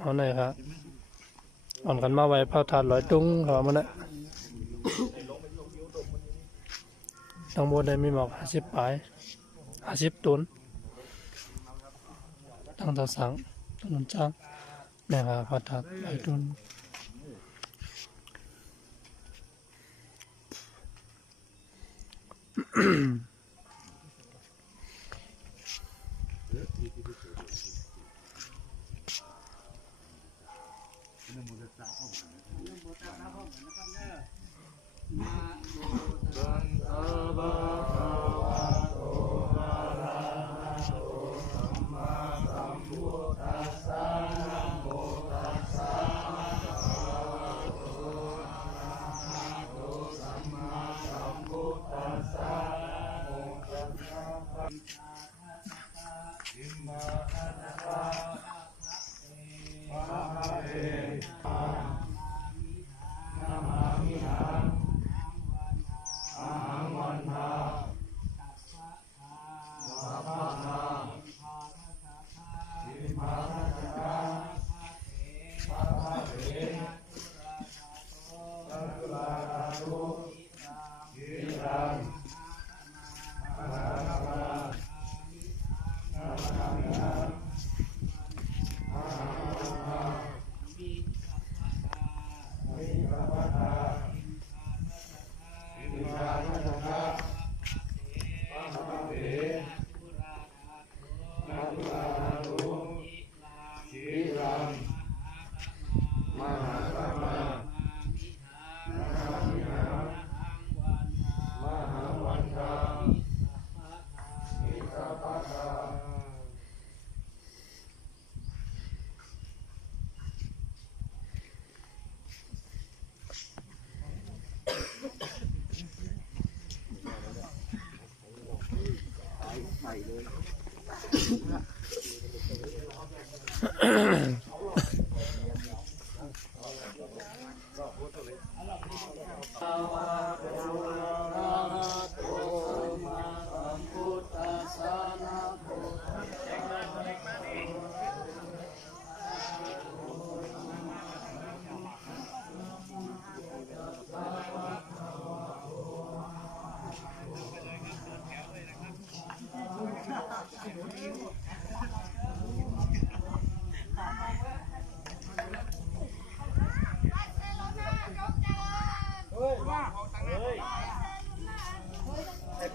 เอาหน่อยครับอ่อนกันมาไว้เผาถ่านลอยตุ้งเขามันนะทั้งหมดได้มีหมอก50 ปลาย50 ตุนทั้งตะสังถนนจ้างแม่ครับเผาถ่านลอยตุ้น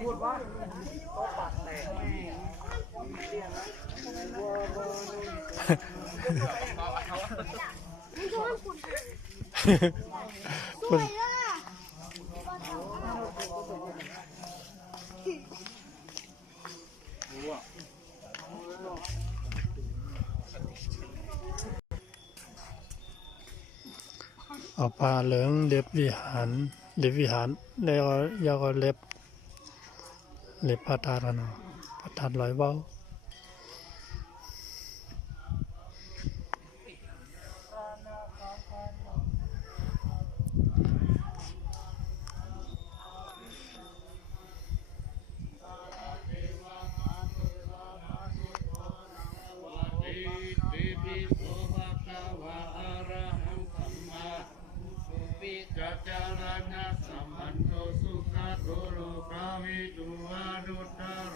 พูดว่าโต๊ะปากแตกแม่เรียกนะคุณเอาผ้าเหลืองเล็บวิหารแล้วยาก็เล็บพระธาตุนะพระธาตุลอยเว้าจัจาระนะสัมมันโตสุขโตโลกาวิตุวานุตตโร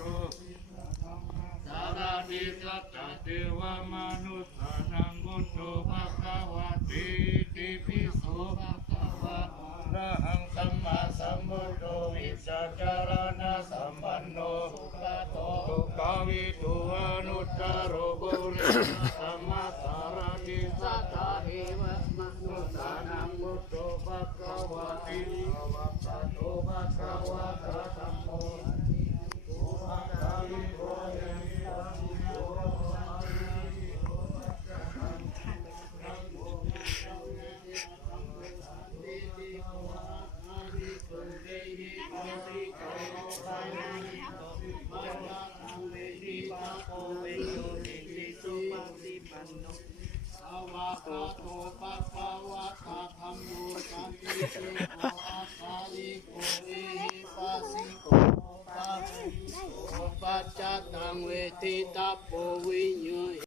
สารติสัจจะเทวมนุสสานังพุทโธภควาติติภิโสภควะอะระหังสัมมาสัมพุทโธวิจัจาระนะสัมปันโนสุขโตโลกาวิตุวานุตตโรปุริสัมมาสารติสัจจะเทวมนุสสานังพุทโธภควาติภะโตภควะตะธัมโมภะคะวิโตเยมิวังโยโ